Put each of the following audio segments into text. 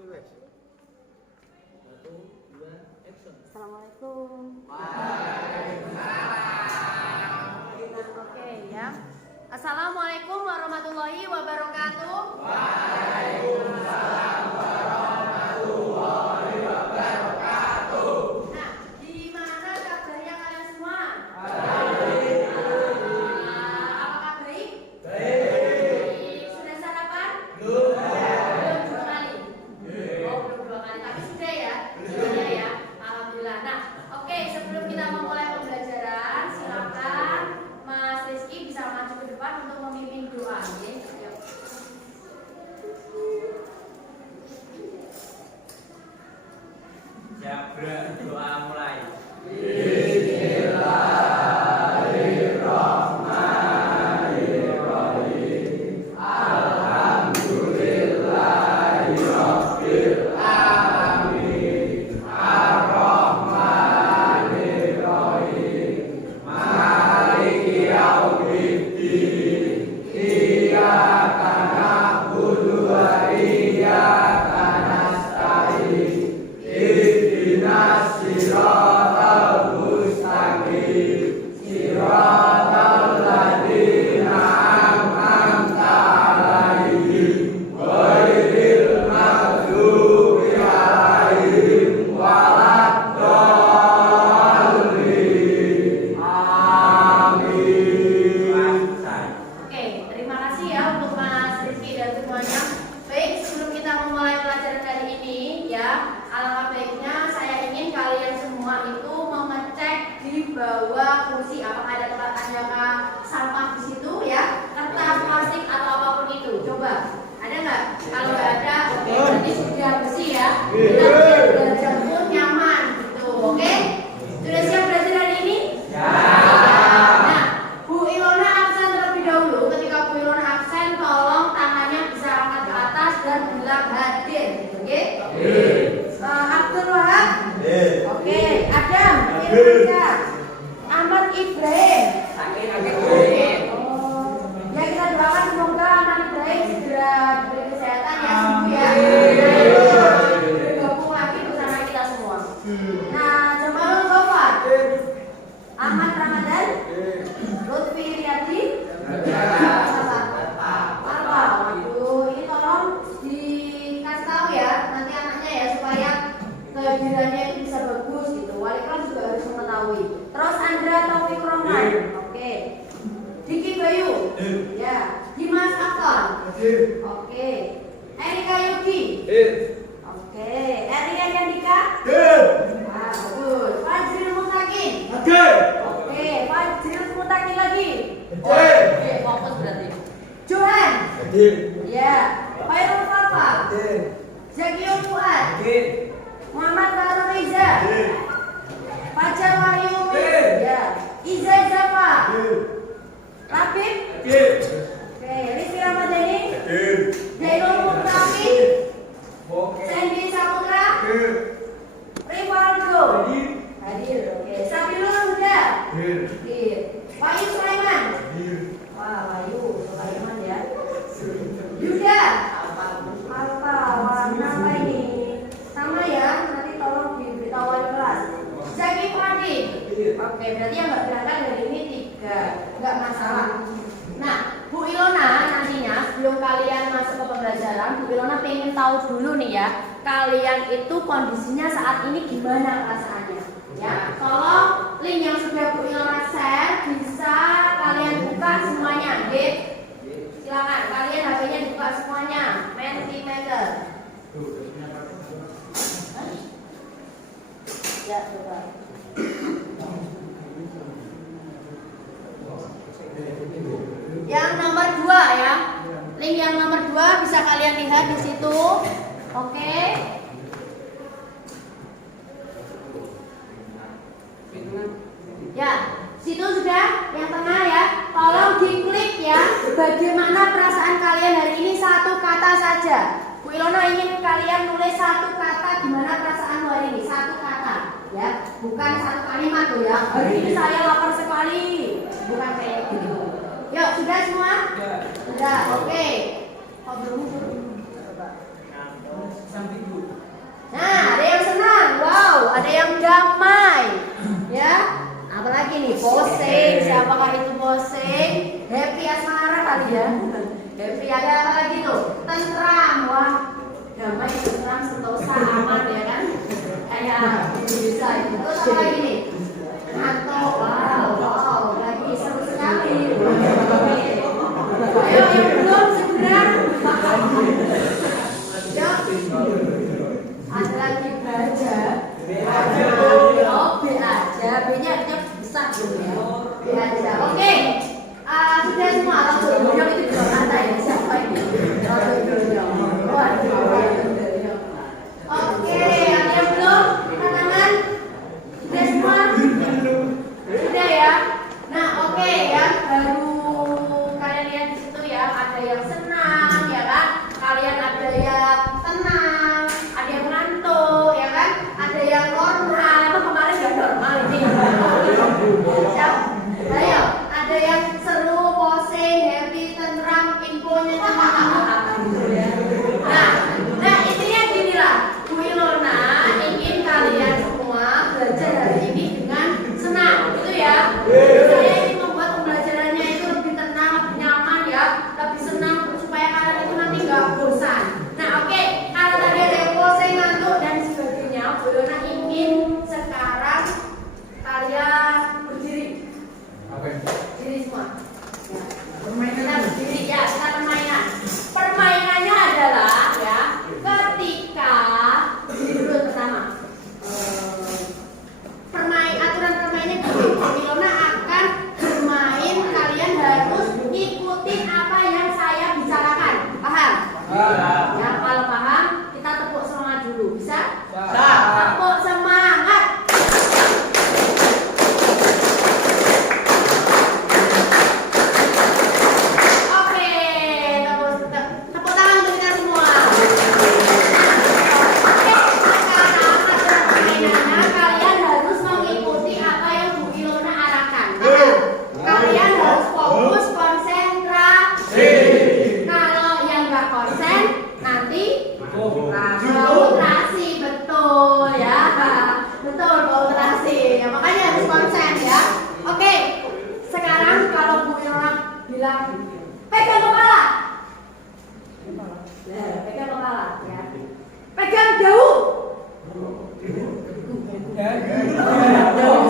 Assalamualaikum. Waalaikumsalam. Oke ya. Assalamualaikum warahmatullahi wabarakatuh. Waalaikumsalam warahmatullahi wabarakatuh. Nah, gimana kabarnya kalian semua? Baik. Apakah baik? Baik. Sudah sarapan? Belum. Belum dua kali. Oh, belum dua kali, tapi sudah ya. Sudah ya. Alhamdulillah. Nah, oke, sebelum kita memulai pembelajaran, silakan Mas Rizky bisa maju ke depan untuk memimpin doa. Yuk. Jabra doa mulai. Bismillahirrahmanirrahim. Alhamdulillahirabbil alamin. Ar-Rahmanirrahim. Maliki yaumiddin. Iyyaka na'budu wa iyyaka nasta'in. Ihdinas siratal mustaqim. Siratal ladzina an'amta 'alaihim ghairil maghdubi 'alaihim waladdallin. Amin. Oke, terima kasih ya untuk Mas Rizky dan semuanya. Baik, sebelum kita memulai pelajaran kali ini ya, alangkah baiknya saya ingin kalian semua itu mengecek di bawah kursi apakah ada tempat anjaka sampah di situ ya, kertas, plastik atau apapun itu. Coba, ada nggak? Kalau nggak ada, oke, berarti sudah bersih ya. Kita biar belajar pun nyaman gitu, oke? Sudah siap belajar hari ini? Ya. Nah, Bu Ilona absen terlebih dahulu. Ketika Bu Ilona absen, tolong tangannya bisa angkat ke atas dan bilang hadir, oke? Abdul Wahab, oke. Adam, Irwansyah, Ahmad Ibrahim. Oh, ya kita doakan semoga Ahmad Ibrahim segera diberi kesehatan ya, sembuh ya. Bergabung lagi bersama kita semua. Nah, Jamalul Ghaffar, Ahmad Ramadan, Lutfi Riyadi, Marwa. Waduh, ini tolong dikasih tahu ya nanti anaknya ya supaya kehadirannya itu bisa bagus gitu. Wali kelas juga harus mengetahui. Terus Andra Taufik Rohman, oke. Diki Bayu, ya. Dimas Afan, oke. Erika Yudi, oke. Erian Yandika, bagus. Fajril Mutakin, oke. Fajril Mutakin lagi, oke. Fokus berarti. Johan, ya. Khairul Fafa, Zakio Fuad, Muhammad Farul Reza, Fajar Wahyu, ya. Iza Jafa, Labib, oke. Rizky Ramadhani, Zainul Muhtami, Sandy Saputra, Rivaldo, hadir, oke. Sabilul Huda, hadir. Wahyu Sulaiman, wah Wahyu Sulaiman ya. Yuda, Alfa, warna apa ini? Sama ya, nanti tolong diberitahu wali kelas. Zaki Fadi, oke, berarti yang nggak berangkat dari ini 3, nggak masalah. Nah, Bu Ilona nantinya sebelum kalian masuk ke pembelajaran, Bu Ilona pengen tahu dulu nih ya, kalian itu kondisinya saat ini gimana perasaannya? Ya, tolong link yang sudah Bu Ilona share bisa kalian buka semuanya, Dit. Silakan, kalian HP-nya dibuka semuanya, Mentimeter. Ya, coba. Yang nomor 2 ya. Link yang nomor 2 bisa kalian lihat di situ. Oke. Ya, situ sudah yang tengah ya. Tolong diklik ya. Bagaimana perasaan kalian hari ini, satu kata saja. Bu Ilona ingin kalian nulis satu kata gimana perasaan hari ini, satu kata ya, bukan satu kalimat tuh ya. Hari ini saya lapar sekali, bukan kayak gitu. Yuk, sudah semua? Sudah, oke. Coba. damai. Ya. Apalagi nih, posing. Siapakah itu posing? Happy asmara kali ya. Happy ada apa lagi tuh? Tentram. Wah, damai, tentram, sentosa, aman ya kan? Kayak bisa itu. Terus apa lagi nih? Ngantuk. Wow, lagi seru sekali. Ayo yang belum segera. Ya. Ada lagi baja. Oh, B aja. B-nya artinya besar dulu ya. B aja. Oke. Sudah semua. Langsung Doyong itu juga santai ya. Siapa ini? Langsung Doyong. Waduh. Oke. Ada yang belum? Angkat tangan. Sudah semua? Sudah ya. Nah, oke ya. Baru kalian lihat di situ ya. Ada yang senang ya kan? Kalian ada yang tenang, ada yang ngantuk ya kan? Ada yang normal. Emang kemarin nggak normal ini? Siap? Ayo, ada yang seru, posing, happy, tenang, infonya nah intinya gini lah. Bu Ilona ingin kalian semua belajar hari ini dengan senang, gitu ya. Saya ingin membuat pembelajarannya itu lebih tenang, lebih nyaman ya, lebih senang supaya kalian itu nanti nggak bosan. Nah oke, kalau tadi ada yang posing, ngantuk dan sebagainya, Bu Ilona ingin sekarang kalian berdiri. Berdiri semua. Kita berdiri ya, kita permainan. Permainannya adalah ya, ketika berdiri dulu pertama. Aturan permainannya gini, Bu Ilona akan bermain, kalian harus ikutin apa yang saya bicarakan. Paham? Ya, kalau paham, kita tepuk semangat dulu. Bisa? Tepuk semangat. Oke, tepuk tangan untuk kita semua. Oke, sekarang aturan permainannya kalian harus mengikuti apa yang Bu Ilona arahkan. Paham? Kalian harus fokus, konsentrasi. Kalau yang nggak konsen, nanti konsentrasi, betul ya, betul konsentrasi. Ya, makanya harus konsen ya. Oke, sekarang kalau Bu Ilona bilang pegang kepala, pegang kepala ya, pegang dagu,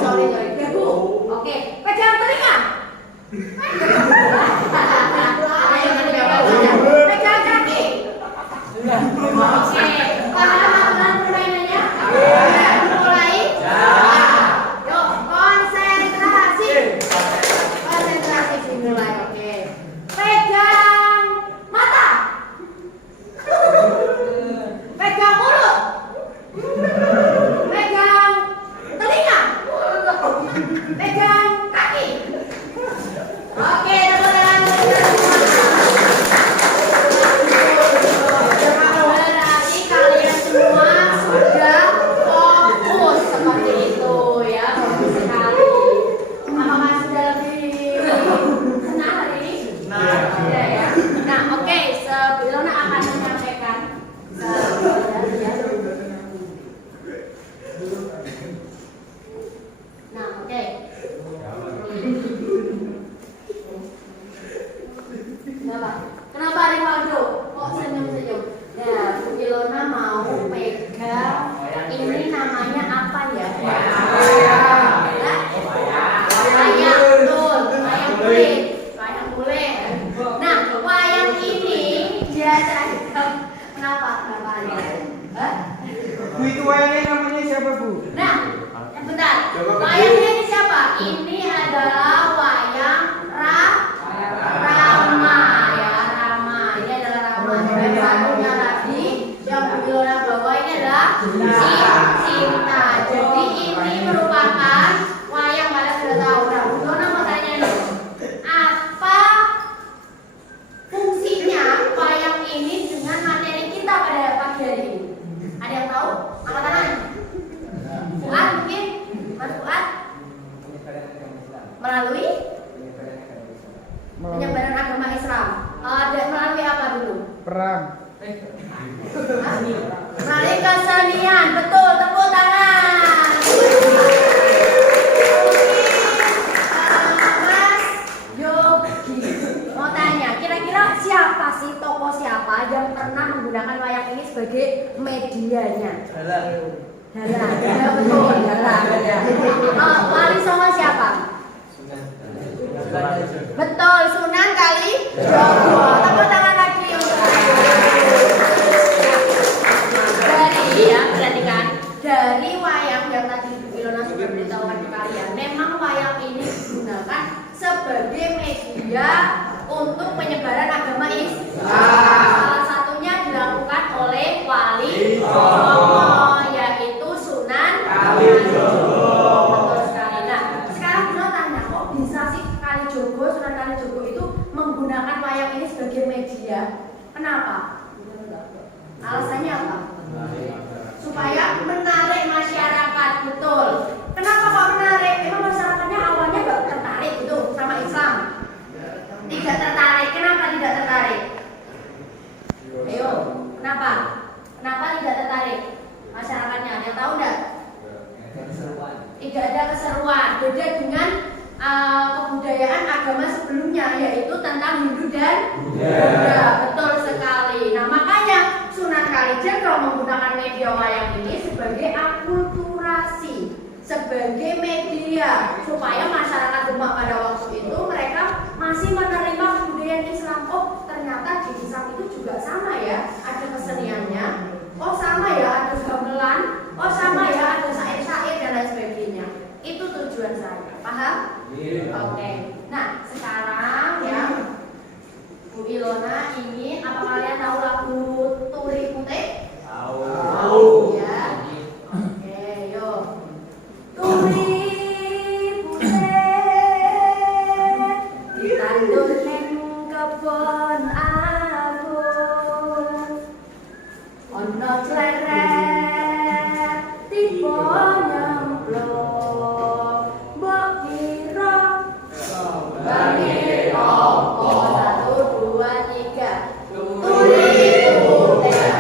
sorry dagu. Oke, pegang telinga. Ayo pegang kaki. Oke, paham aturan permainannya? Mulai. Yuk, konsentrasi. Konsentrasi dimulai. Oke. Pegang mata. Pegang mulut. Pegang telinga. Pegang kaki. Oke, tepuk tangan untuk kita semua. Berarti kalian semua sudah fokus seperti itu ya, bagus sekali. Apakah sudah lebih senang hari ini? Sudah ya. Nah, oke, Bu Ilona akan menyampaikan. Nah, oke. Kenapa Rivaldo? Kok senyum-senyum? Ya, Bu Ilona mau pegang. Ini namanya apa ya? Wayang, betul. Wayang kulit. Wayang kulit. Nah, wayang ini biasanya kenapa? Bu, itu wayangnya namanya siapa, Bu? Nah, bentar. Wayangnya ini siapa? Ini adalah wayang Rama ya, Rama. Ini adalah Rama. Dan satunya lagi yang Bu Ilona bawa ini adalah Cinta. Jadi ini merupakan wayang, kalian sudah tahu. Nah, Bu Ilona mau tanya nih, apa fungsinya wayang ini dengan materi kita pada pagi hari ini? Ada yang tahu? Angkat tangan. Fuad mungkin? Mas Fuad? Melalui penyebaran agama Islam. Melalui apa dulu? Perang. Melalui kesenian, betul. Tepuk tangan. medianya. Dalah. Ya betul, dalah. Wali Songo siapa? Betul, Sunan Kalijogo. Tepuk tangan lagi untuk perhatikan dari wayang yang tadi Bu Ilona sudah beritahukan ke kalian. Memang wayang ini digunakan sebagai media untuk penyebaran agama Islam. Salah satunya dilakukan oleh Wali Songo, yaitu Sunan Kalijogo. Betul sekali. Nah, sekarang kita tanya, kok bisa sih Sunan Kalijogo itu menggunakan wayang ini sebagai media? Kenapa? Alasannya apa? Supaya menarik masyarakat. Betul. Kenapa kok menarik? Emang masyarakatnya awalnya gak tertarik gitu sama Islam? Tidak tertarik. Kenapa tidak tertarik? Ayo, kenapa? Kenapa tidak tertarik masyarakatnya? Ada yang tahu enggak? Tidak ada keseruan. Beda dengan kebudayaan agama sebelumnya, yaitu tentang Hindu dan Buddha. Betul sekali. Nah, makanya Sunan Kalijogo menggunakan media wayang ini sebagai akulturasi, sebagai media supaya masyarakat Demak pada waktu itu mereka masih menerima kebudayaan Islam. Oh, ternyata di Islam itu juga sama ya, ada keseniannya. Oh, sama ya, ada gamelan. Oh, sama ya, ada syair-syair dan lain sebagainya. Itu tujuan saya. Paham? Oke. Nah, sekarang ya Bu Ilona ingin, apa kalian tahu lagu Turi Putih? Tahu. Ya. Oke, yuk. Turi putih ditandur ning kebon aku. Ono cleret tiba nyemplung. Mbok kira bange opo? 1, 2, 3. Turi putih,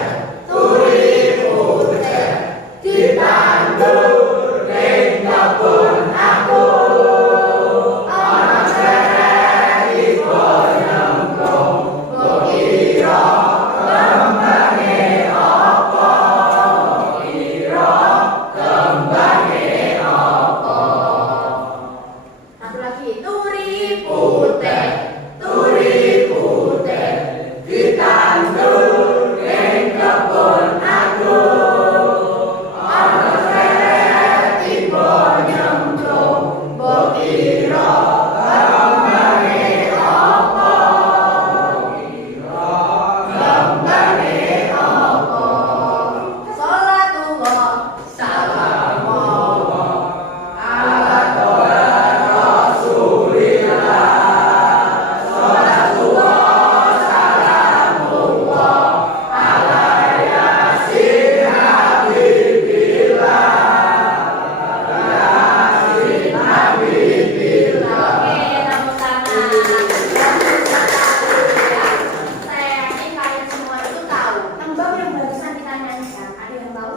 turi putih ditandur ning kebon aku. Ono cleret tiba nyemplung. Mbok kira kembange opo? Kira kembange opo? Satu lagi. Turi putih, turi putih ditandur ning kebon aku. Ono cleret tiba nyemplung. Mbok kira kembange opo? Kembange opo? Sholatullah salamullah ala toha Rasulillah. Sholatullah salamullah ala yasin habibillah. Yasin habibillah. Oke, tepuk tangan. Saya yakin kalian semua itu tahu tembang yang barusan kita nyanyikan. Ada yang tahu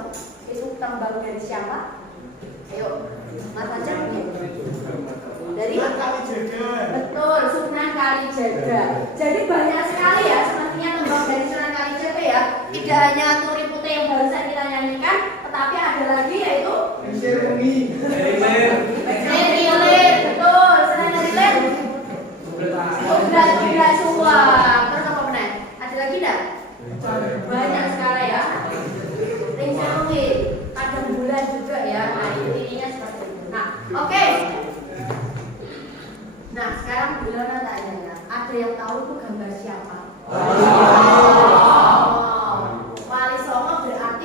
itu tembang dari siapa? Ayo, Mas Fajar mungkin. Dari betul, Sunan Kalijogo. Jadi banyak sekali ya sepertinya tembang dari Sunan Kalijogo ya. Tidak hanya Turi Putih yang barusan kita nyanyikan, tetapi ada lagi yaitu Nerilir. Betul, Sunan Nerilir. Tunggal semua. Terus apa benar? Ada lagi enggak? Banyak sekali ya. Ringserungi, Padang Bulan juga ya. Nah, intinya seperti itu. Nah, oke. Nah, sekarang Bu Ilona tanya, ada yang tahu itu gambar siapa? Wali Songo berarti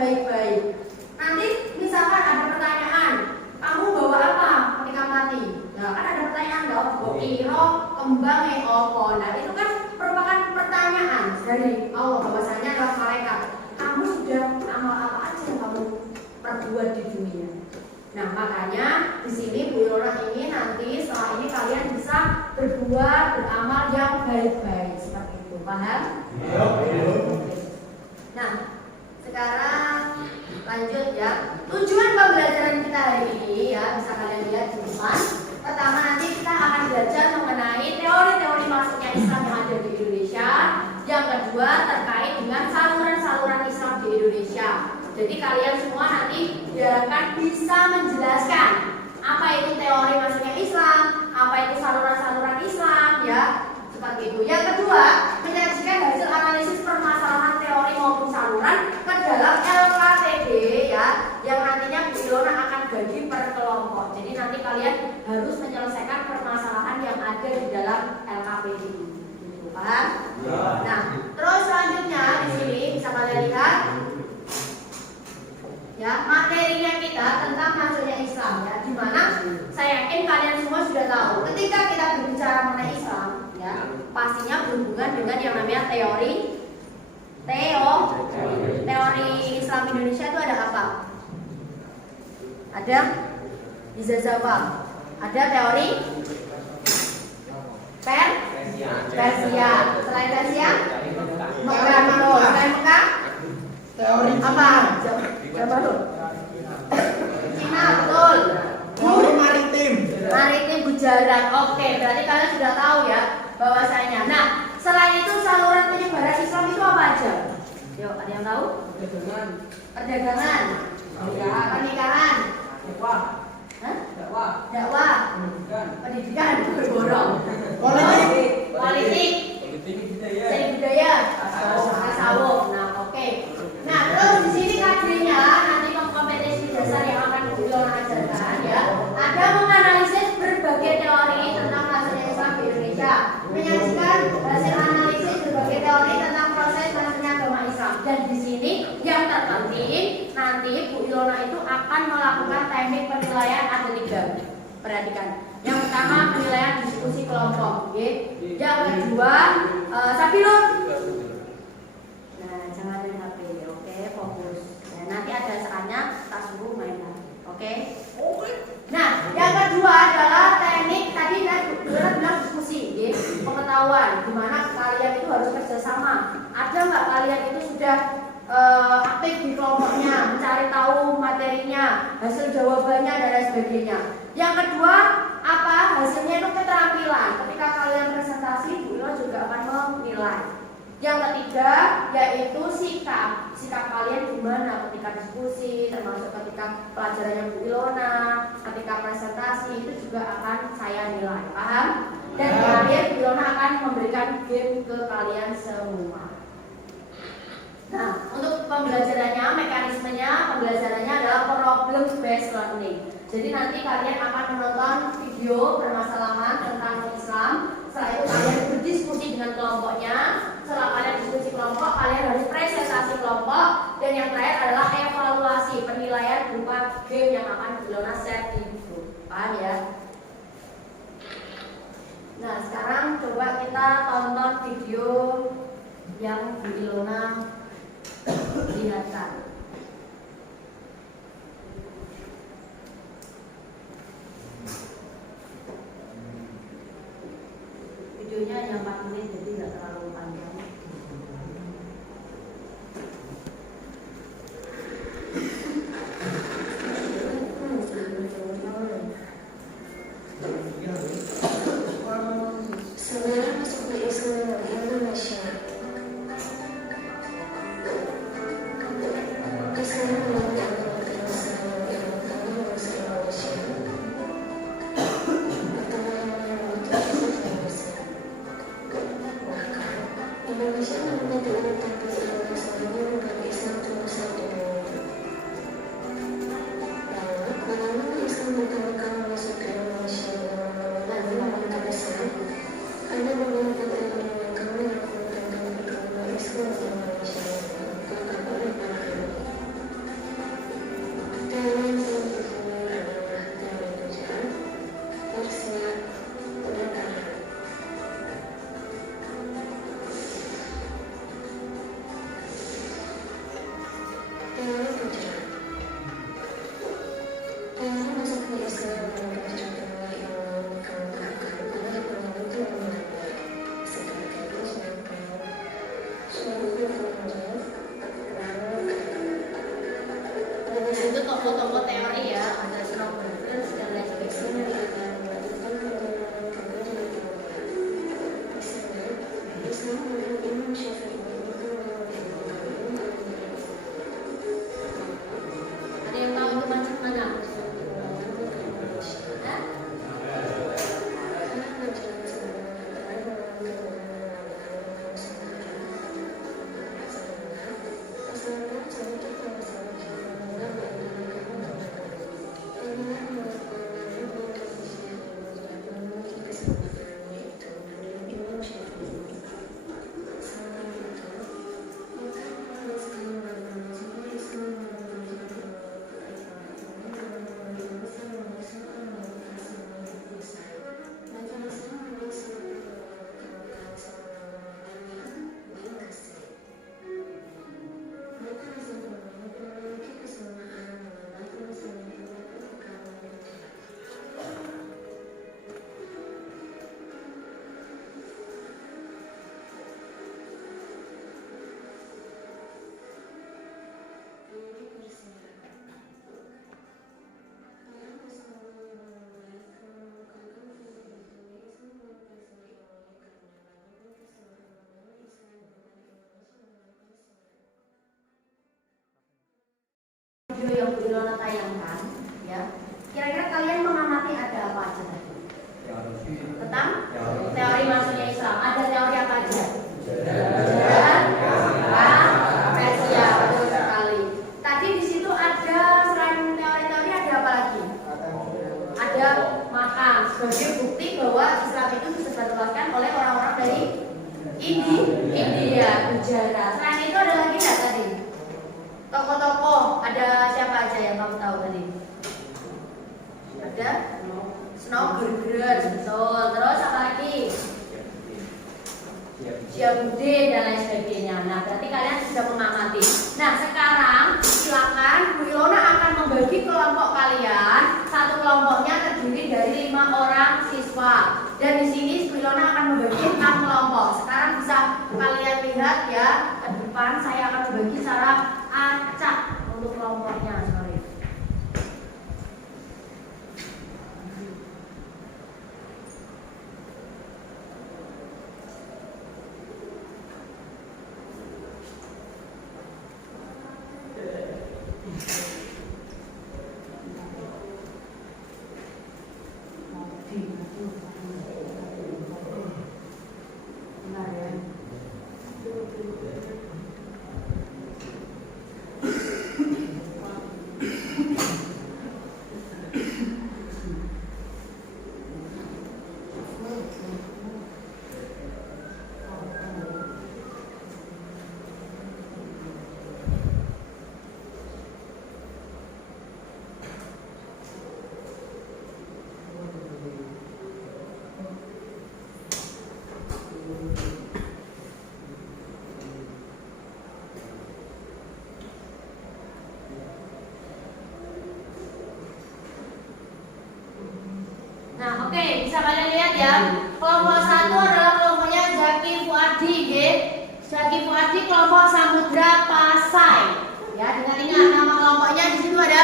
baik-baik. Nanti misalkan ada pertanyaan, kamu bawa apa ketika mati? Nah, kan ada pertanyaan dong, bokiro kembang opo. Nah, itu kan merupakan pertanyaan dari Allah bahwasanya adalah malaikat. Kamu sudah amal apa aja yang kamu perbuat di dunia? Nah, makanya di sini Bu Ilona ini nanti setelah ini kalian bisa berbuat beramal yang baik-baik seperti itu, paham? Iya. Nah, sekarang lanjut ya. Tujuan pembelajaran kita hari ini ya bisa kalian lihat di depan. Pertama nanti kita akan belajar mengenai teori-teori masuknya Islam yang ada di Indonesia. Yang kedua terkait dengan saluran-saluran Islam di Indonesia. Jadi kalian semua nanti diharapkan bisa menjelaskan apa itu teori masuknya Islam, apa itu saluran-saluran Islam ya. Seperti itu. Yang kedua, menyajikan hasil analisis permasalahan teori maupun saluran ke dalam LKTD ya, yang nantinya Bu Ilona akan bagi per kelompok. Jadi nanti kalian harus menyelesaikan permasalahan yang ada di dalam LKTD. Gitu, paham? Ya. Nah, terus selanjutnya di sini bisa kalian lihat ya materinya kita tentang masuknya Islam ya, di mana saya yakin kalian semua sudah tahu ketika kita berbicara mengenai Islam ya, pastinya berhubungan dengan yang namanya teori Islam Indonesia itu ada apa? Ada bisa jawab. Ada teori Persia. Selain Persia, Mekah. Selain Mekah, Teori apa? Coba dulu. Cina, betul. Teori maritim. Maritim Gujarat. Oke, berarti kalian sudah tahu ya bahwasanya. Nah, selain itu saluran penyebaran Islam itu apa aja? Yuk, ada yang tahu? Perdagangan. Pernikahan. Dakwah. Pendidikan. Borong. Politik. Seni budaya. Tasawuf. Nah, oke. Nah, terus di sini kajiannya nanti kompetensi dasar yang akan Bu Ilona ajarkan ya. Ada menganalisis berbagai teori tentang masuknya Islam di Indonesia, menyajikan hasil analisis berbagai teori tentang proses masuknya agama Islam. Dan di sini yang terpenting nanti Bu Ilona itu akan melakukan teknik penilaian ada 3. Perhatikan. Yang pertama penilaian diskusi kelompok, oke. Yang kedua Sabilun. Nah, jangan main HP, oke, fokus. Nah, nanti ada saatnya tak suruh main lagi, oke? Nah, yang kedua adalah teknik tadi kan bilang diskusi, ya, pengetahuan, di mana kalian itu harus kerjasama. Ada nggak kalian itu sudah aktif di kelompoknya, mencari tahu materinya, hasil jawabannya dan lain sebagainya. Yang kedua apa? Hasilnya itu keterampilan. Ketika kalian presentasi, Bu Ilona juga akan menilai. Yang ketiga yaitu sikap kalian gimana ketika diskusi, termasuk ketika pelajarannya Bu Ilona, ketika presentasi itu juga akan saya nilai, paham? Dan terakhir Bu Ilona akan memberikan game ke kalian semua. Nah, untuk pembelajarannya, mekanismenya pembelajarannya adalah problem based learning. Jadi nanti kalian akan menonton video permasalahan tentang Islam. Setelah itu kalian berdiskusi dengan kelompoknya. Setelah kalian diskusi kelompok, kalian harus presentasi kelompok. Dan yang terakhir adalah evaluasi, penilaian berupa game yang akan Bu Ilona share di grup. Paham ya? Nah, sekarang coba kita tonton video yang Bu Ilona lihatkan. Videonya hanya 4 menit, jadi nggak terlalu panjang. Saudara masuk Islam Indonesia. Itu tokoh-tokoh teori ya, ada Schroeder dan lain sebagainya. Ada yang tahu itu macam mana? Hah? Video yang Bu Ilona tayangkan, ya. Kira-kira kalian mengamati ada apa aja tadi? Tentang teori masuknya Islam. Ada teori apa aja? Persia, betul sekali. Tadi di situ ada selain teori-teori ada apa lagi? Ada makam sebagai bukti bahwa Islam itu disebarluaskan oleh orang-orang dari India, Gujarat. Selain itu ada lagi nggak tadi? Tokoh-tokoh, ada siapa aja yang kamu tahu tadi? Ada Schroeder, betul. Terus apa lagi? Syiabuddin dan lain sebagainya. Nah, berarti kalian sudah mengamati. Nah, sekarang silakan Bu Ilona akan membagi kelompok kalian. Satu kelompoknya terdiri dari 5 orang siswa. Dan di sini Bu Ilona akan membagi 6 kelompok. Sekarang bisa kalian lihat ya ke depan. Saya akan membagi secara acak untuk kelompoknya. Sorry. Nah, oke, bisa kalian lihat ya. Kelompok 1 adalah kelompoknya Zaki Fuadi, ya. Zaki Fuadi kelompok Samudra Pasai. Ya, ingat-ingat nama kelompoknya. Di situ ada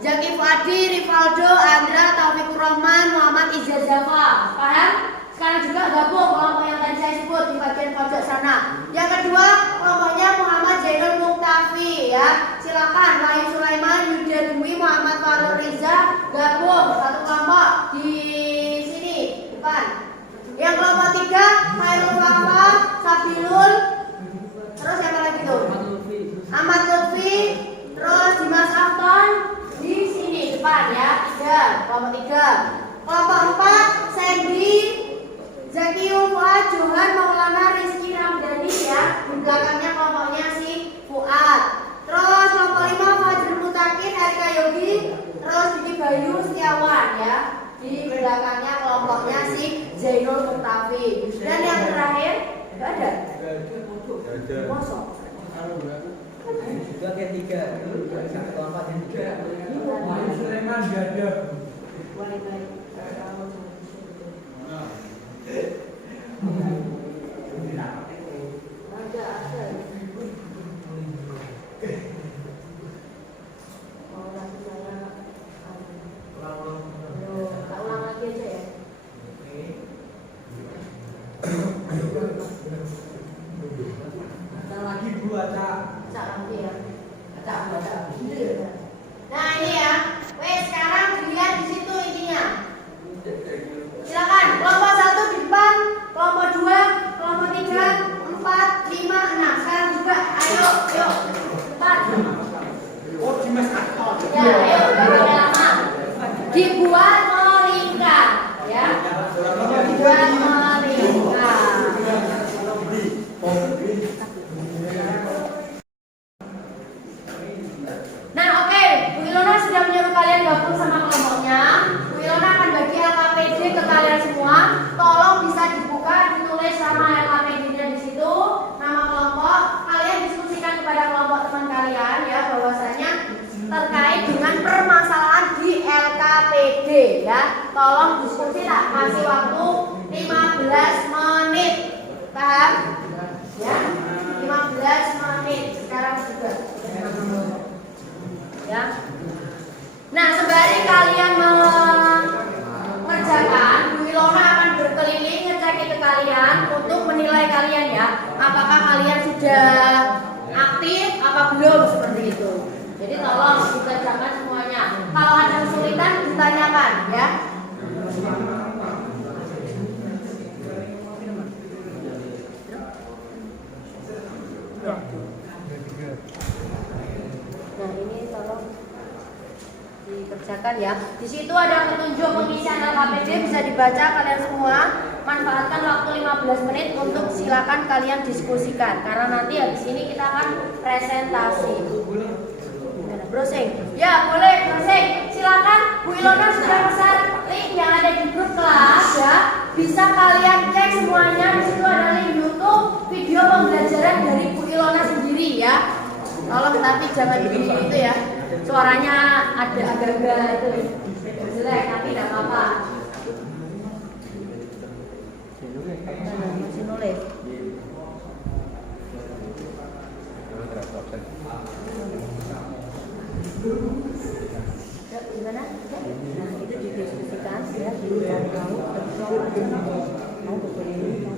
Zaki Fuadi, Rivaldo, Andra, Taufikur Rahman, Muhammad Izazafa. Paham? Sekarang juga gabung kelompok yang tadi saya sebut di bagian pojok sana. Yang kedua, kelompoknya Muhammad Zainul Muktafi, ya. Silakan Wahyu Sulaiman, Yuda Dwi, Muhammad Farul Riza gabung satu kelompok di sini depan. Yang kelompok 3, Khairul Fafa, Sabilul, terus siapa lagi tuh? Ahmad Lutfi, terus Dimas Afton di sini depan ya. 3, kelompok 3. Kelompok 4, Sandy, Zakiul Fuad, Johan, Maulana, Rizky Ramdhani ya. Di belakangnya kelompoknya si Fuad. Terus kelompok 5, Fajrul Mutakin, Erika Yogi, terus Diki Bayu Setiawan ya. Di belakangnya kelompoknya si Zainul Muktafi. Dan yang terakhir enggak ada. Kosong. Juga yang 3, satu kelompok yang 3. Wahyu Sulaiman enggak ada. Nah ini ya, wes sekarang dilihat di situ intinya. Silakan, kelompok 1 di depan, kelompok 2, kelompok 3, 4, 5, 6. Sekarang juga, ayo, yuk, depan. Ya, ayo, jangan lama. Dibuat melingkar, ya. Dibuat melingkar. Nah, oke, Bu Ilona sudah menyuruh kalian gabung sama kelompoknya. Bu Ilona akan bagi LKPD ke kalian semua. Tolong bisa dibuka, ditulis nama LKPD-nya di situ, nama kelompok. Kalian diskusikan kepada kelompok teman kalian ya, bahwasanya terkait dengan permasalahan di LKPD ya. Tolong diskusi tak, masih waktu 15 menit. Paham? Ya. 15 menit sekarang juga. Ya. Nah, sembari kalian mengerjakan, Bu Ilona akan berkeliling ngecek ke kalian untuk menilai kalian ya. Apakah kalian sudah aktif apa belum seperti itu. Jadi tolong dikerjakan semuanya. Kalau ada kesulitan ditanyakan ya. Nah ini tolong dikerjakan ya. Di situ ada petunjuk pengisian LKPD, bisa dibaca kalian semua. Manfaatkan waktu 15 menit untuk silakan kalian diskusikan. Karena nanti habis ini kita akan presentasi. Browsing. Ya boleh browsing. Silakan Bu Ilona sudah pesan link yang ada di grup kelas ya. Bisa kalian cek semuanya. Di situ ada link YouTube, video pembelajaran dari Bu Ilona sendiri ya. Tolong tapi jangan begini itu ya. Suaranya ada agak-agak itu jelek tapi tidak apa-apa. Masih nulis. Gimana? Nah itu didiskusikan ya. Mau begini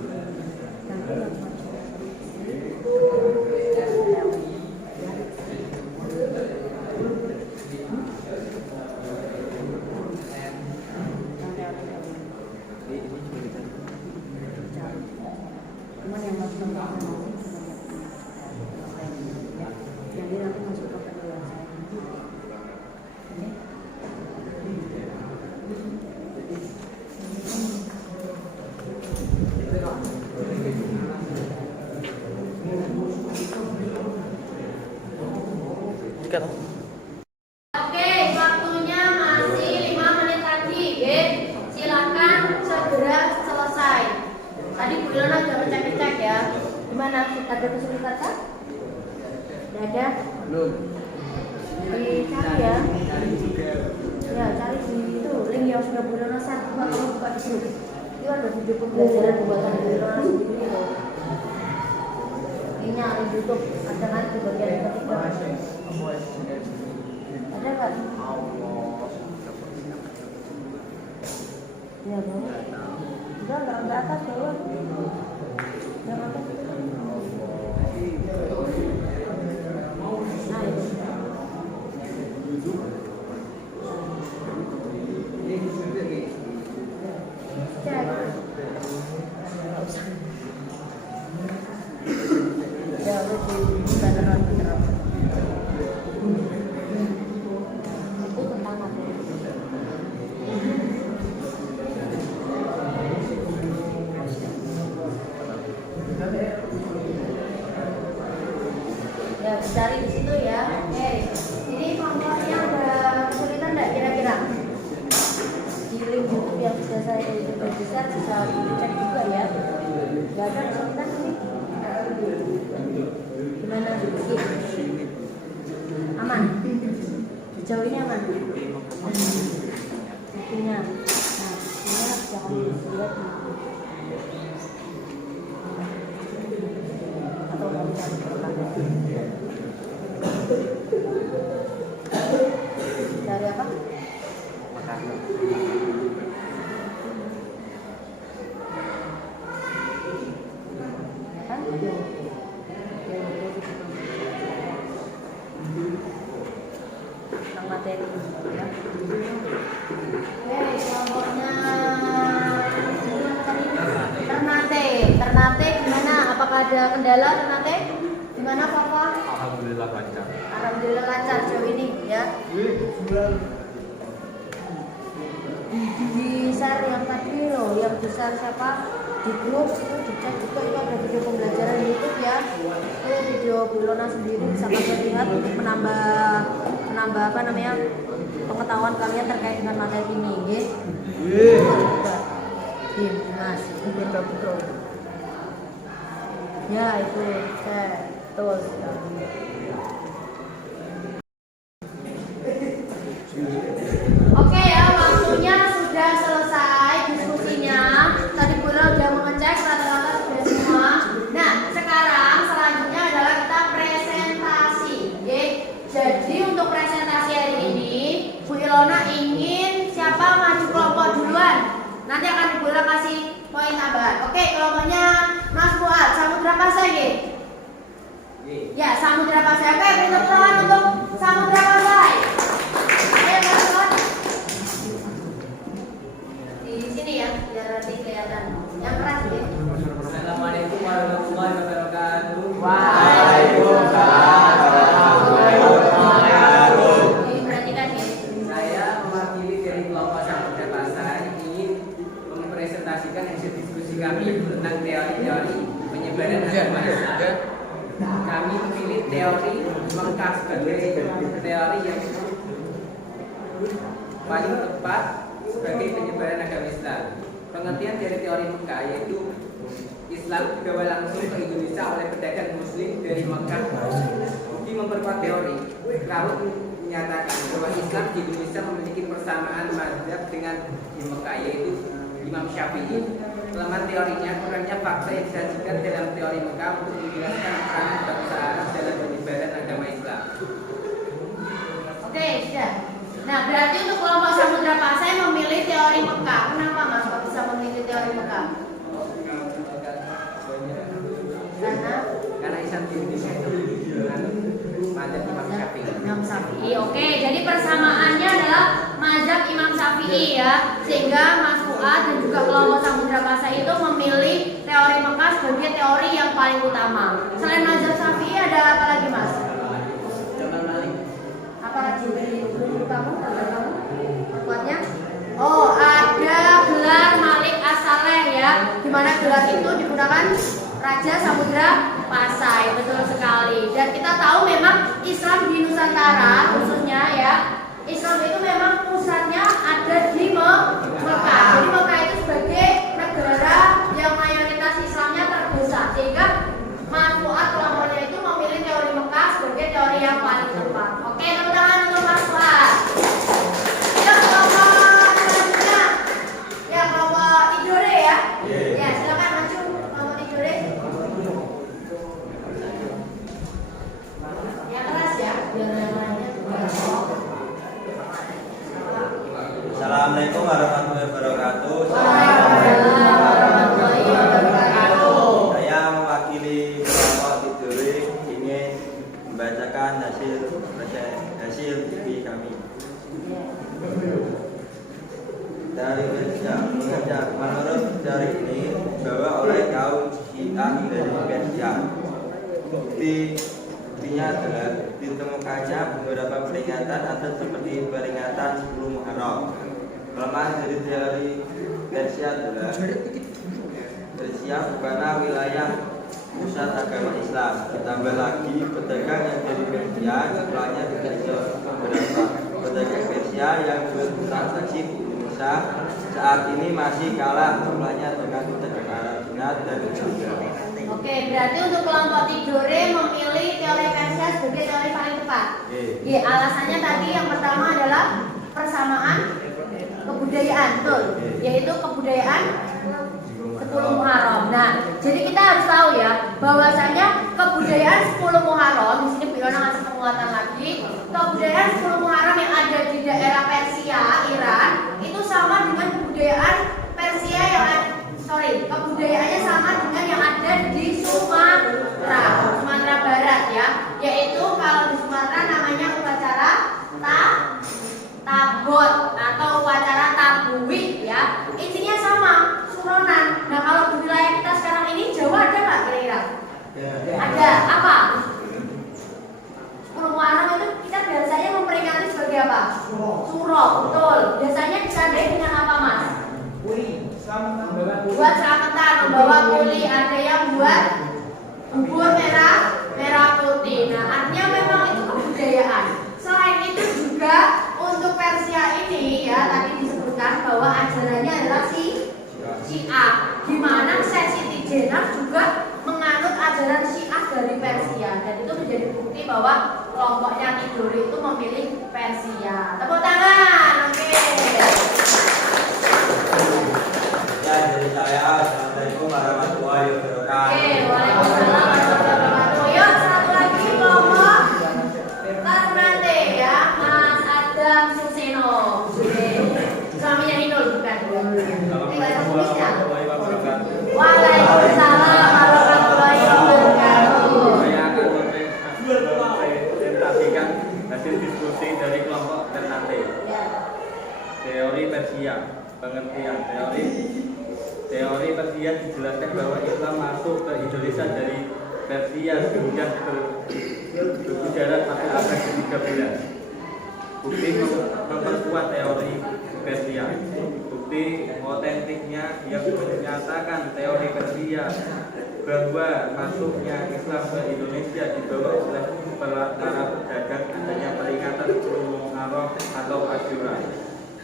Oke, waktunya masih 5 menit lagi, ya. Silakan segera selesai. Tadi Bu Ilona sudah ngecek ya. Gimana? Ada kesulitan kan? Tidak ada? Belum. Dicari ya. Ya, cari di itu link yang sudah Bu Ilona share. Kamu buka di sini. Itu ada video pembelajaran buatan Bu Ilona sendiri loh. Ini link YouTube. Ada nanti di bagian ketiga. Ada kan? Ya boleh. Udah nggak atas bawah. Yang atas. Nah itu. Cek. Ya lu beneran. Ya, cari di situ ya. Oke. Ini kelompoknya ada kesulitan enggak kira-kira? Di link YouTube yang sudah saya share bisa cek juga ya. Enggak ada kesulitan ini. Gimana sedikit? Aman. Sejauh ini aman. Satunya. Nah, ini jangan dilihat. Atau mau cari dari apa? Kan? materi ya. Oke, kelompoknya Ternate gimana? Apakah ada kendala Ternate? Gimana Papa? Alhamdulillah lancar. Alhamdulillah lancar sejauh ini ya. Di share yang tadi loh, yang besar siapa? Di grup itu dicek juga, itu ada video pembelajaran di YouTube ya. Itu video Bu Ilona sendiri bisa kalian lihat untuk menambah apa namanya pengetahuan kalian terkait dengan materi ini, gitu. Mas. Ya itu, betul sekali. Oke ya, waktunya sudah selesai diskusinya. Tadi Bula udah mengecek rata-rata sudah semua. Nah, sekarang selanjutnya adalah kita presentasi. Oke. Jadi untuk presentasi hari ini, Bu Ilona ingin siapa maju kelompok duluan. Nanti akan Ibu Ilona kasih poin tambahan. Oke, kelompoknya Mas Fuad, Samudra Pasai. Ya, Samudra Pasai. Oke, beri tepuk tangan untuk Samudra Pasai. Ayo Mas Fuad. Di sini ya, biar nanti kelihatan. Yang keras ya. Assalamualaikum warahmatullahi wabarakatuh. Waalaikumsalam warahmatullahi wabarakatuh. Perhatikan ya. Saya mewakili dari kelompok Samudra Pasai ingin mempresentasikan hasil diskusi kami tentang teori-teori penyebaran agama Islam. Kami memilih teori Mekah sebagai teori yang paling tepat sebagai penyebaran agama Islam. Pengertian dari teori Mekah yaitu Islam dibawa langsung ke Indonesia oleh pedagang Muslim dari Mekah. Di memperkuat teori, Raut menyatakan bahwa Islam di Indonesia memiliki persamaan mazhab dengan di Mekah, yaitu Imam Syafi'i. Kelemahan teorinya kurangnya fakta yang disajikan dalam teori Mekah untuk menjelaskan peran bangsa Arab dalam penyebaran agama Islam. Oke, sudah. Nah, berarti untuk kelompok Samudra Pasai memilih teori Mekah. Kenapa Mas kok bisa memilih teori Mekah? Karena Islam di Indonesia itu mazhab Imam Syafi'i. Imam Syafi'i. Oke, jadi persamaannya adalah mazhab Imam Syafi'i ya. Sehingga Mas Fuad dan juga kelompok Samudra Pasai itu memilih teori Mekah sebagai teori yang paling utama. Selain mazhab Syafi'i ada apa lagi Mas? Apa lagi guru kamu, teman kamu? Kuatnya? Oh, ada gelar Malik As-Saleh ya. Di mana gelar itu digunakan Raja Samudra Pasai, betul sekali. Dan kita tahu memang Islam di Nusantara khususnya ya, Islam itu memang pusatnya ada di Mekah. Jadi Mekah itu sebagai negara yang mayoritas Islamnya terbesar, sehingga Mas Fuad kelompoknya itu memilih teori Mekah sebagai teori yang paling tepat. Oke, tepuk tangan untuk Mas Fuad. Ya, kelompok selanjutnya. Ya, kelompok Tidore ya. Ya, silakan maju kelompok Tidore. Yang keras ya, biar yang lainnya juga. Assalamualaikum warahmatullahi wabarakatuh. Warahmatullahi wabarakatuh. Saya mewakili kelompok Tidore ingin membacakan hasil studi kami. Dari menurut dari ini bahwa oleh kaum Syiah dari Persia. Buktinya adalah ditemukannya beberapa peringatan atau seperti peringatan 10 Muharram. Kelemahan dari teori Persia adalah Persia bukanlah wilayah pusat agama Islam. Ditambah lagi pedagang yang dari Persia jumlahnya tidak seberapa. Pedagang Persia yang bertransaksi di Indonesia saat ini masih kalah jumlahnya dengan pedagang Arab Cina dan India. Oke, berarti untuk kelompok Tidore memilih teori Persia sebagai teori paling tepat. Ya, alasannya tadi yang pertama adalah persamaan kebudayaan, betul. Yaitu kebudayaan 10 Muharram. Nah, jadi kita harus tahu ya, bahwasanya kebudayaan 10 Muharram, di sini Bu Ilona ngasih penguatan lagi, kebudayaan 10 Muharram yang ada di daerah Persia, Iran, itu sama dengan kebudayaan Persia yang ada, kebudayaannya sama dengan yang ada di Sumatera Barat ya, yaitu kalau di Sumatera namanya upacara apa? Suro, betul. Biasanya ditandai dengan apa, Mas? Buat selamatan, membawa kuli. Ada yang buat bubur merah putih. Nah, artinya memang itu kebudayaan. Selain itu juga untuk Persia ini ya tadi disebutkan bahwa ajarannya adalah Syiah, di mana Syekh Siti Jenar juga menganut ajaran Syiah dari Persia, dan itu menjadi bukti bahwa kelompoknya Tiduri itu memilih Persia. Tepuk tangan, oke. Ya, dari saya, assalamualaikum warahmatullahi wabarakatuh. Oke, waalaikumsalam warahmatullahi wabarakatuh. Yuk, satu lagi kelompok Ternate ya, Mas Adam Suseno. Suaminya Inul bukan? Ini bahasa tulisnya. Waalaikumsalam warahmatullahi wabarakatuh. Saya akan mempresentasikan hasil diskusi dari kelompok Ternate. Ya. Teori Persia, pengertian teori Persia dijelaskan bahwa Islam masuk ke Indonesia dari Persia kemudian berbujaran pada abad ke-13. Bukti memperkuat teori Persia. Bukti otentiknya yang menyatakan teori Persia bahwa masuknya Islam ke Indonesia dibawa oleh para pedagang adanya peringatan 10 Muharram atau Asyura.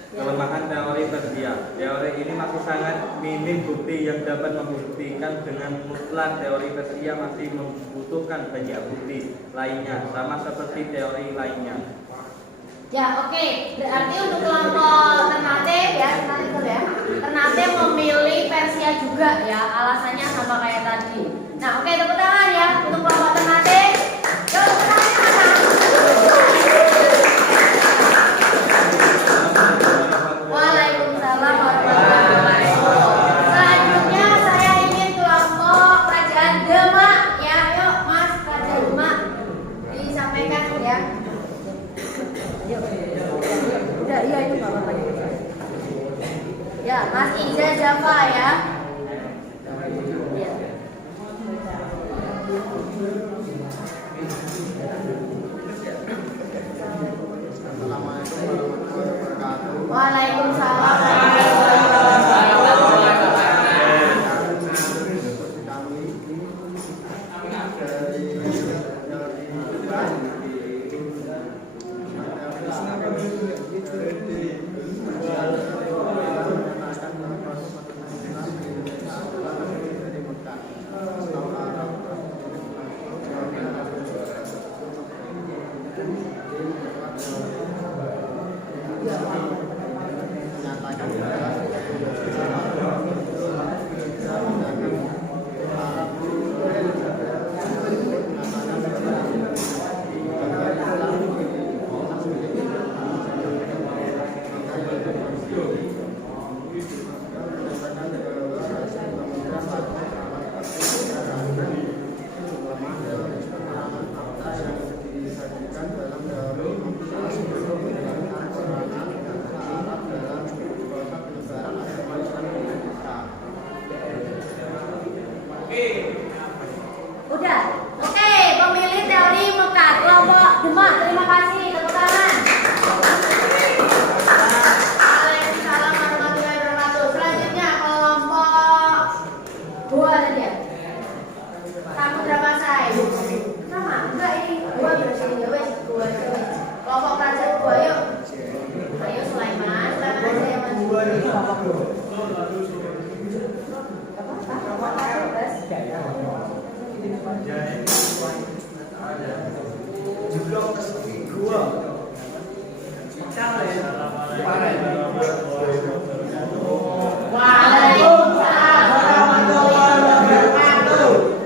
Kelemahan teori Persia. Teori ini masih sangat minim bukti yang dapat membuktikan dengan mutlak. Teori Persia masih membutuhkan banyak bukti lainnya, sama seperti teori lainnya. Ya, oke. Berarti untuk kelompok Ternate ya, Ternate memilih Persia juga ya. Alasannya sama kayak tadi. Nah, oke, tepuk tangan ya untuk kelompok Ternate. Yuk, tepuk tangannya mana? Waalaikumsalam warahmatullahi wabarakatuh. Selanjutnya saya ingin kelompok Kerajaan Demak ya. Yuk, Mas Kerajaan Demak disampaikan ya. Udah, iya itu nggak apa-apa. Ya, Mas Iza Java ya. Ya. Waalaikumsalam warahmatullahi wabarakatuh. Udah, oke, pemilih teori Mekah kelompok Demak, terima kasih, tepuk tangan. Waalaikumsalam warahmatullahi wabarakatuh. Selanjutnya kelompok Goa tadi ya. Samudra Pasai. Sama, enggak ini Goa berarti ya wes, Goa aja wes. Kelompok Kerajaan Goa yuk. Ayo Sulaiman aja yang maju. Waalaikumsalam warahmatullahi wabarakatuh.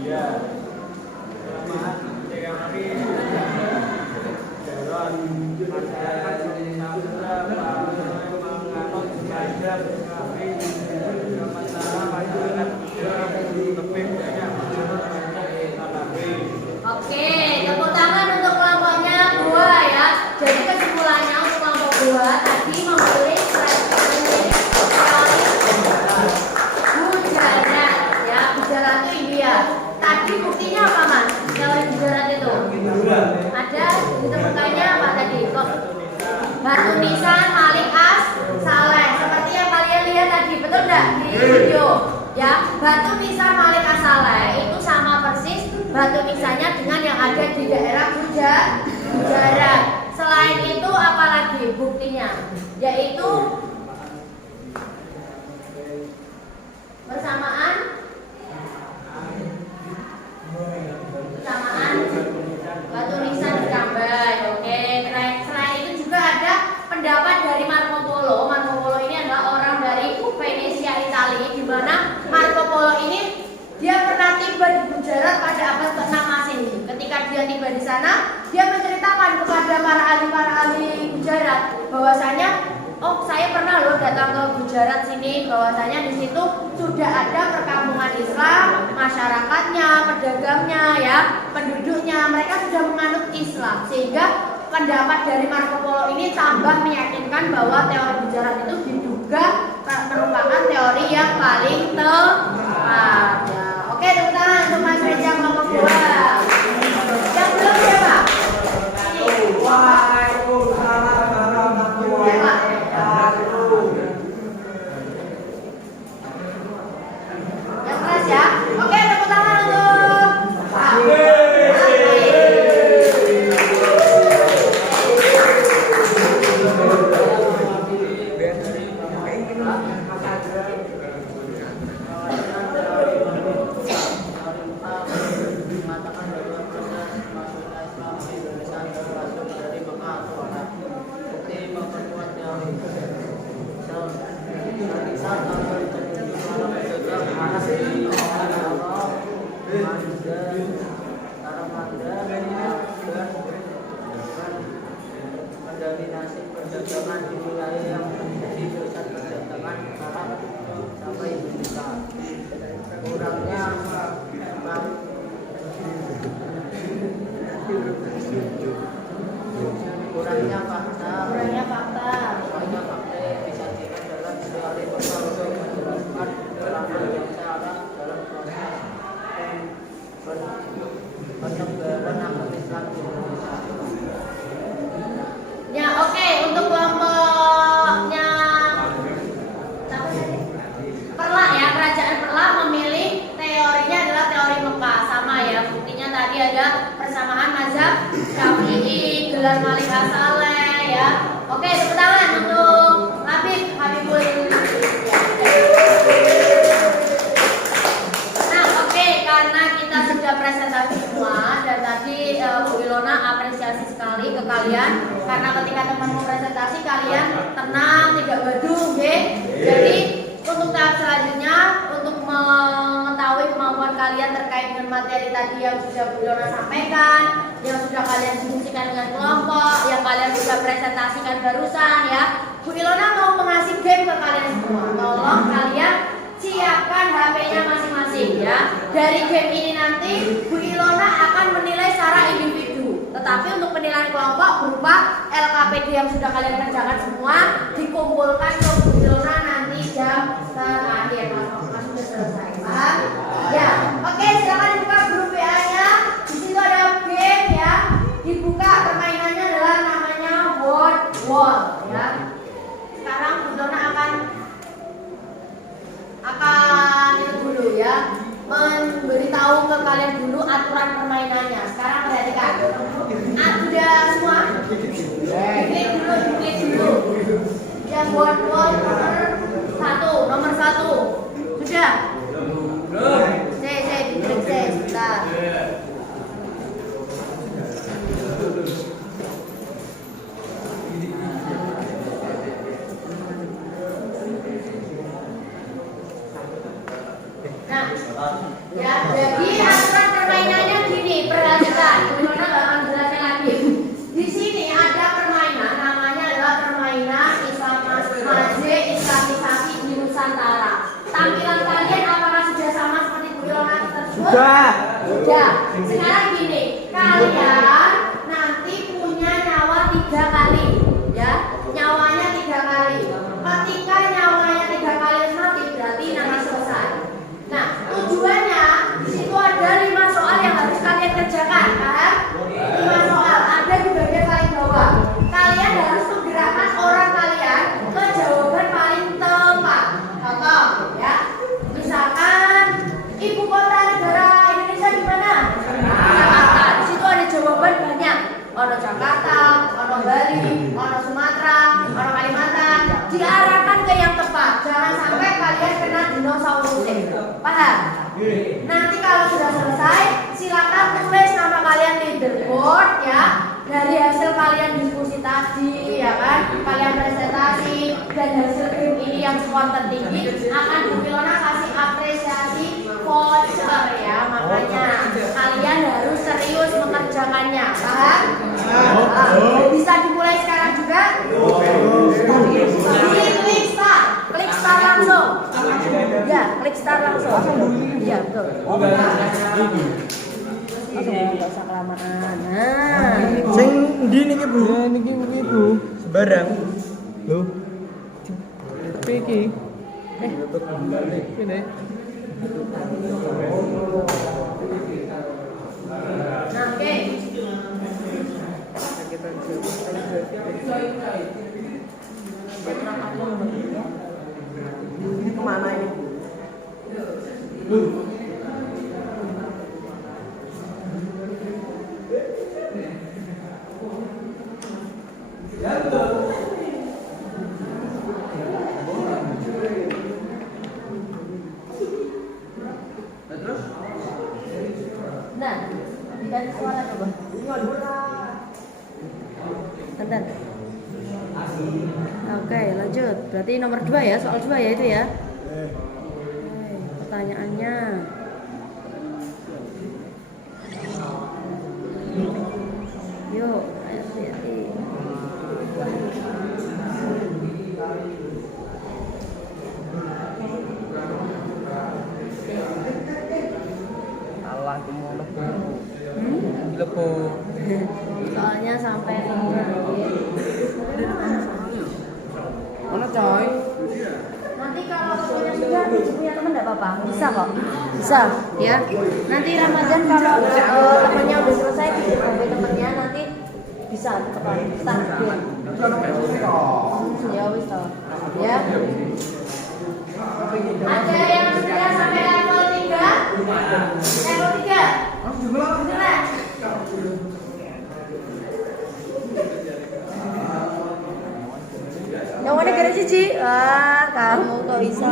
Iya. Selamat teori jalan masyarakat Indonesia menganut belajar kami masalah masyarakat lebih banyak Oke, tepuk tangan untuk kelompoknya dua ya. Jadi kesimpulannya untuk kelompok dua tadi memilih bujaran ya. Bujaran itu India. Tadi buktinya apa mas? Teori bujaran itu ada ditemukannya apa tadi? Kok Batu Nisan, Malik As, Saleh. Seperti yang kalian lihat tadi, betul nggak di video? Ya, Batu Nisan, Malik As, Saleh itu sama persis batu nisannya dengan yang ada di daerah Bujaran. Selain itu apalagi buktinya? Yaitu bersamaan batu nisan di Cambay. Oke, selain itu juga ada pendapat dari Marco Polo. Marco Polo ini adalah orang dari Venesia, Italia, di mana Marco Polo ini dia pernah tiba di Gujarat pada abad ke-6 Masehi. Ketika dia tiba di sana, dia menceritakan kepada para ahli Gujarat bahwasanya, oh saya pernah loh datang ke Gujarat sini, bahwasanya di situ sudah ada perkampungan Islam, masyarakatnya, pedagangnya, ya, penduduknya, mereka sudah menganut Islam, sehingga pendapat dari Marco Polo ini tambah meyakinkan bahwa teori Gujarat itu diduga merupakan teori yang paling tepat. Ya. Oke, tepuk tangan untuk Mas Reza kelompok 2. Yang belum siapa? Waalaikumsalam warahmatullahi wabarakatuh. Yang keras ya. Oke, tepuk tangan untuk Pak. Mendominasi perdagangan di wilayah yang menjadi pusat perdagangan Arab sampai Indonesia. Kurangnya fakta yang bisa dilihat dalam teori untuk menjelaskan gerakan yang salah dalam proses penyebaran agama Islam di Indonesia. Ya, oke, untuk kelompoknya Perlak ya, kerajaan Perlak memilih teorinya adalah teori Mekah, sama ya. Buktinya tadi ada persamaan mazhab Syafi'i, gelar Malik As-Saleh ya. Oke, tepuk tangan untuk Habibul. Nah, oke, karena kita sudah presentasi semua dan tadi Bu Ilona apresiasi sekali ke kalian karena ketika teman mau presentasi kalian tenang, tidak gaduh, nggih. Jadi untuk tahap selanjutnya untuk mengetahui kemampuan kalian terkait dengan materi tadi yang sudah Bu Ilona sampaikan, yang sudah kalian diskusikan dengan kelompok, yang kalian sudah presentasikan barusan ya. Bu Ilona mau mengasih game ke kalian semua. Tolong kalian siapkan HP-nya masing-masing ya. Dari game ini nanti Bu Ilona akan menilai secara individu. Tetapi untuk penilaian kelompok berupa LKPD yang sudah kalian kerjakan semua dikumpulkan ke Bu Ilona nanti jam terakhir. Mas sudah selesai, paham? Ya, oke, silakan dibuka grup WA-nya. Di situ ada game ya. Dibuka, permainannya adalah namanya Word Wall ya. Sekarang Bu Ilona akan itu dulu ya, memberitahu ke kalian dulu aturan permainannya. Sekarang perhatikan. Sudah semua? Diklik dulu. Yang Word Wall nomor 1. Sudah? Saya diklik sebentar. Nah, ya, jadi Sudah. Sudah. Sekarang gini, kalian nanti punya nyawa 3 kali, ya. Nyawanya 3 kali. Ketika nyawanya 3 kali mati, berarti nanti selesai. Nah, tujuannya di situ ada 5 soal yang harus kalian kerjakan, paham? 5 soal. Ada di bagian paling bawah. Kalian harus menggerakkan orang kalian ke jawaban paling tepat. Contoh, ya. Misalkan ibu kota negara Indonesia di mana? Jakarta. Di situ ada jawaban banyak. Ono Jakarta, ono Bali, ono Sumatera, ono Kalimantan. Diarahkan ke yang tepat. Jangan sampai kalian kena dinosaurus. Paham? Nanti kalau sudah selesai, silakan tulis nama kalian di leaderboard, ya. Dari hasil kalian diskusi tadi, ya kan, kalian presentasi dan hasil tim ini yang skor tertinggi akan Bu Milona kasih apresiasi voucher, ya. Makanya kalian harus serius mengerjakannya, paham? Bisa dimulai sekarang juga. Klik start langsung. Ya, klik start langsung. Iya, betul. Enggak usah kelamaan. Nah, Sing ndi niki Bu? Niki Bu. Sembarang. Lho. Tapi iki ini. nah, oke. Ini kemana ini? Nah, dikasih suara coba. Bentar. Oke, lanjut. Berarti nomor 2 ya, soal 2 ya itu ya. Oke, pertanyaannya. Yuk, hati-hati. Allah itu mau lepo. Soalnya sampai Mana coy? nanti kalau punya sudah punya teman enggak apa-apa. Bisa kok. Bisa, ya. Nanti Ramadan kalau temannya udah selesai bikin HP temannya nanti bisa start dia. Ya wis toh. Ya. Ada yang sudah sampai level 3? Level 3. Beneran? Yang mana gara cici? Wah, kamu kok bisa?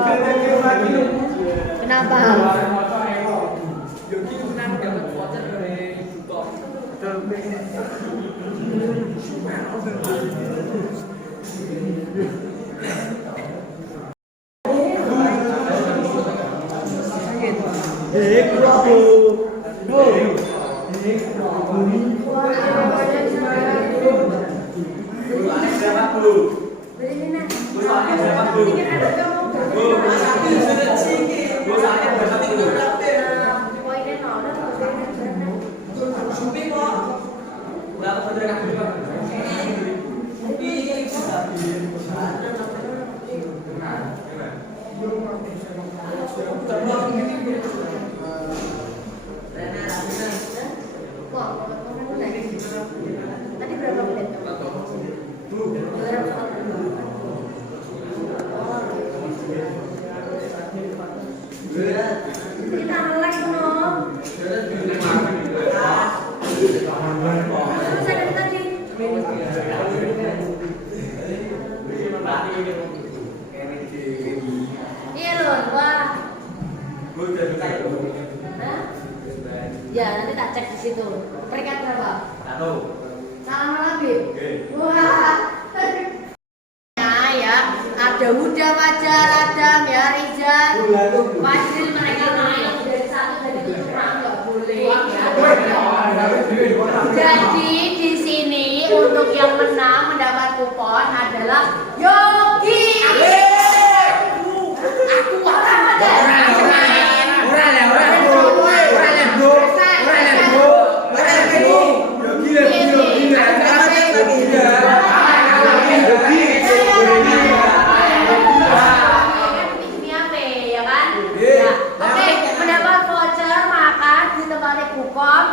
Kenapa? Tadi berapa menit? Kita ngelag dong. Selesai dari tadi. Iya loh, wah. Hah? Ya nanti tak cek di situ. Peringkat berapa? 1. Salam Habib. Wah. Ya, ada Huda, Fajar, Adam, ya Rizal, Fajril, mereka main dari 1 dari 7 orang nggak boleh. Jadi di sini untuk yang menang mendapat kupon adalah Yogi. Aku orang ada. bukom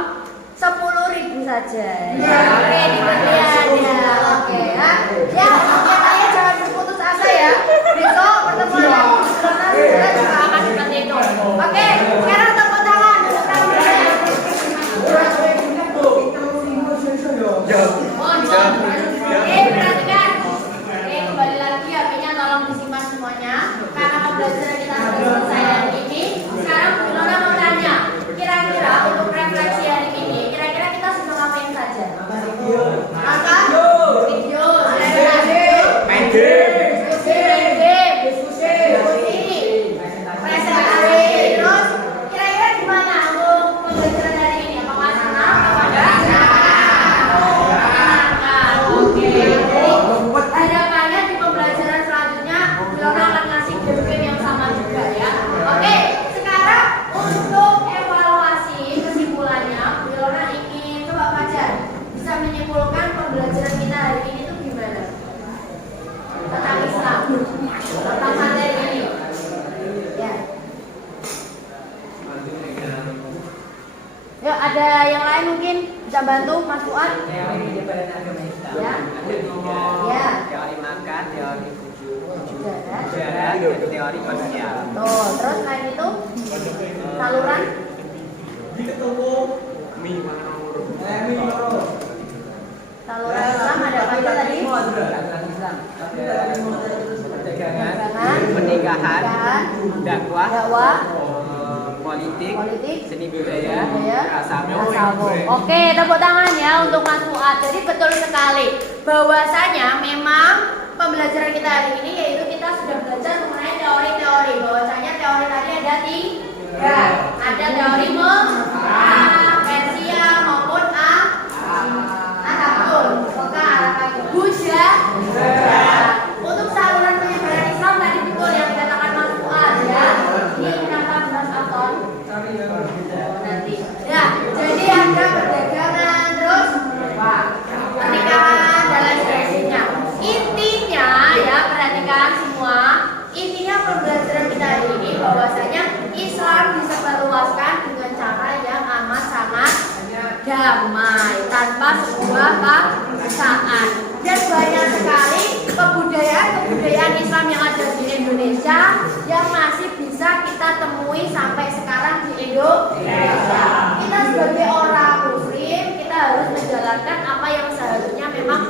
10.000 saja. Oke, diperlihatnya. Oke, ya. Ya, katanya jangan berputus asa ya. Besok pertemuan lagi kita juga akan seperti itu. Oke, sekarang tepuk tangan untuk kamu. Perhatikan. Kembali lagi HP-nya tolong disimpan semuanya. Karena pembelajaran kita sudah selesai hari ini. Sekarang Bu Ilona mau tanya, kira-kira untuk refleksi hari ini, kira-kira kita sudah ngapain saja? Maka video, main game, diskusi, presentasi, terus kira-kira gimana untuk pembelajaran hari ini? Apakah senang? Apakah enggak? Oke. Harapannya di pembelajaran selanjutnya Bu Ilona akan ngasih game-game yang sama juga ya. Oke, sekarang untuk evaluasi kesimpulannya Bu Ilona ingin coba Fajar bisa menyimpulkan pembelajaran kita hari ini tuh gimana? Tentang Islam, tentang materi ini. Ya. Yuk, ada yang lain mungkin bisa bantu Mas Fuad? Teori penyebaran agama Islam. Ya. Ya. Teori makan, teori Jarak. jarak, dan teori sosial. Tuh, terus selain itu saluran saluran Islam ada apa aja tadi? Perdagangan, Perdagangan, pernikahan, dakwah, dakwah, politik, politik, seni budaya, budaya, tasawuf. Oke, tepuk tangan ya untuk Mas Fuad. Jadi betul sekali bahwasanya memang pembelajaran kita hari ini yaitu kita sudah belajar mengenai teori-teori. Bahwasanya teori tadi ada tiga. Ada teori Persia maupun Arabun. Untuk saluran penyebaran Islam tadi betul yang dikatakan Mas Fuad ya. Ini kenapa Mas Anton? Nanti. Ya, jadi ada perdagangan terus pernikahan dan lain sebagainya. Intinya ya perhatikan semua. Intinya pembelajaran kita hari ini bahwasanya Islam disebarluaskan dengan cara yang amat sangat damai tanpa sebuah paksaan. Dan banyak sekali kebudayaan Islam yang ada di Indonesia yang masih bisa kita temui sampai sekarang di Indonesia. Kita sebagai orang Muslim kita harus menjalankan apa yang seharusnya memang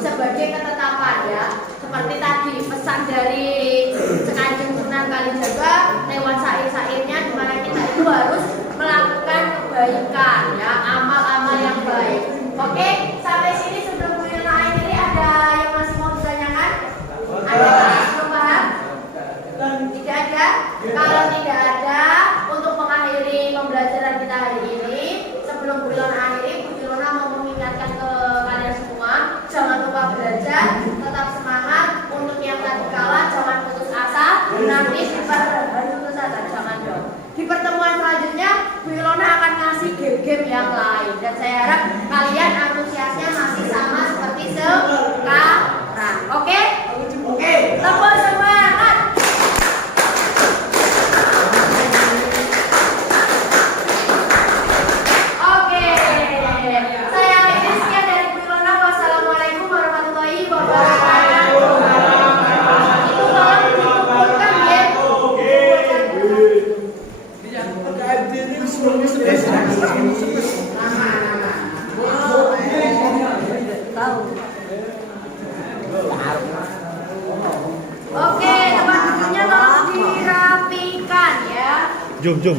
sebagai ketetapan ya. Seperti tadi pesan dari Kanjeng Sunan Kalijaga lewat syair-syairnya di mana kita itu harus melakukan kebaikan ya, amal-amal yang baik. Oke, sampai sini sebelum Bu Ilona akhiri ada yang masih mau ditanyakan? Ada yang belum paham? Tidak ada? Kalau tidak ada, untuk mengakhiri pembelajaran kita hari ini, sebelum Bu Ilona akhiri, Bu Ilona mau mengingatkan ke kalian semua, jangan lupa belajar, tetap semangat. Untuk yang tadi kalah, jangan putus asa. Nanti di pertemuan selanjutnya, Bu Ilona akan ngasih game-game yang lain. Dan saya harap kalian antusiasnya masih sama seperti sekarang. Oke? Oke. Tepuk semangat. Oke. Saya akhiri sekian dari Bu Ilona. Wassalamualaikum warahmatullahi wabarakatuh. Itu tolong dikumpulkan ya. Oke, tempat duduknya tolong dirapikan ya. Jom.